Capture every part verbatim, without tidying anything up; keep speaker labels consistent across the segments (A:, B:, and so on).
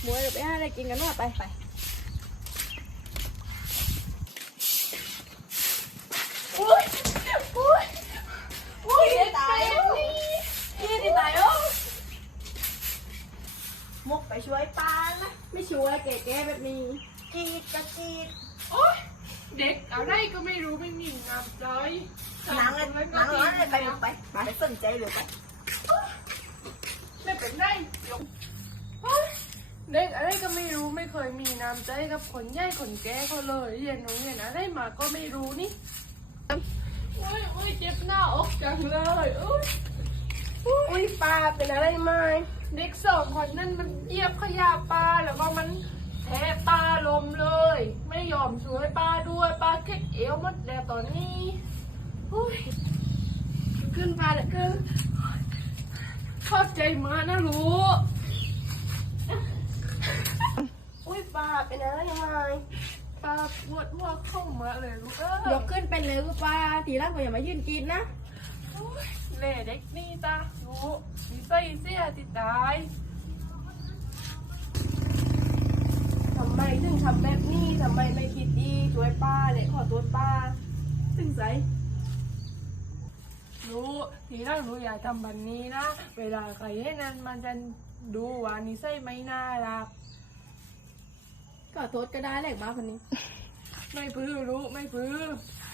A: มวยเดี๋ยวไปหาอะไรกินกันว่าไปไปอุ้ยอุ้ยอุ้ยตายพี่จะตายอ๋อมุกไปช่วยปลานะไม่ช่วยแก่ๆแบบนี้จีดกระจีด
B: โอ๊ยเด็กอะไรก็ไม่รู้ไม่มีงามใจ
A: หนังเลยหนังเลยไปไปไปไปสนใจหรือไป
B: ไม่เป็นไรยกเด็กอะไรก็ไม่รู้ไม่เคยมีน้ำใจกับคนใหญ่คนแก่เขาเลยเรียนโรงเรียนอะไรมาก็ไม่รู้นี่อุ้ยอุ้ยเจ็บหน้าอกจังเลยอุ้ย
A: อุ้ยปลาเป็นอะไรไหม
B: เด็กสองคนนั่นมันเหยียบขยะปลาแล้วก็มันแทะปลาลมเลยไม่ยอมช่วยปลาด้วยปลาเก็บเอวหมดแล้วตอนนี้อุ้ย
A: ขึ้นปลาเด็กขึ้น
B: เข้าใจมานะลูก
A: อุ้ยปลาเป็นอะไรยังไง
B: ปลาปวดหัวเข้ามาเลยลูกเอ้ย
A: ยกขึ้นเป็นเลยปลาทีแรกก็อย่ามายืนกินนะ
B: เล่เด็กนี่จ้ะลูกมีไส้เสียติดตาย
A: ทำไมถึงทำแบบนี้ทำไมไม่คิดดีช่วยป้าเนี่ยขอตัวป้าถึงใส่
B: รู้ทีแรกรู้อย่าทำแบบนี้นะเวลาใครให้นั้นมันจะดูว่านิสัยไม่น่ารัก
A: ขอโทษก็ได้แหละบ้าคนนี้
B: ไม่พื้อรู้ไม่พื้อ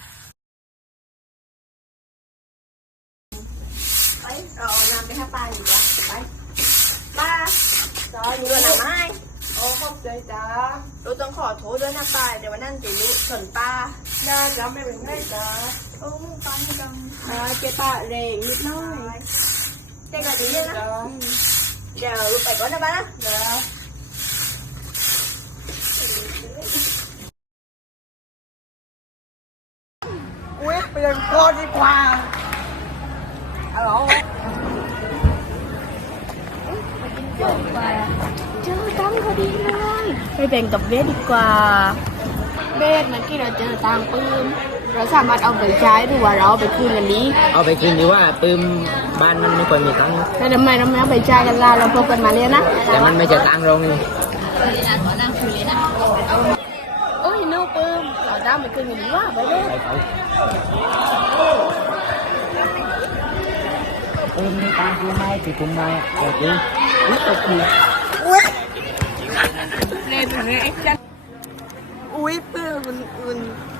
A: ไปเราเอาน้ำไปให้ปลาอยู่ละไปป้าจอยอยู่ด้วยนะไม้
B: โอ้ขอบใจจ้า
A: รู้ต้องขอโทษด้วยนะป้าเดี๋ยววันนั้นสิรู้ชนป้า
B: น่าจะไม่เป็นไรจ้า
A: โอ้ป้าไม่จำอ่าเจ๊ป้าเร่งนิดหน่อยเจ๊กะทิเยอะนะเดี๋ยวไปก่อนนะป้านะ
B: เดี๋ยว
A: อุ้ยเปลี่ยนโคตรดีกว่าฮัลโหลเจอตังพอดีเลยไปแบ่งกับเบสดีกว่าเบสเมื่อกี้เราเจอตังปืนเราสามารถเอาไปใช้หรือว่าเราเอาไปคืนกันนี้
C: เอาไปคืนดีว่าปืนบ้านมันไม่ควรมีตังค์
A: แล้วทำไมเราไม่เอาไปใช้กันล่ะเราพบกันมาเลยนะ
C: แต่มันไม่จะตังค์เราไง
A: โอ้ยน้องปืนเราได้ไปคืนกันดีว่าไปเลย
C: ปืนมีตังค์คือไม่ที่คุณมาแต่จริงนี่ตกคือ
A: อุ้ยเล่นอะไรไอ้จันอุ้ยปืนมันมัน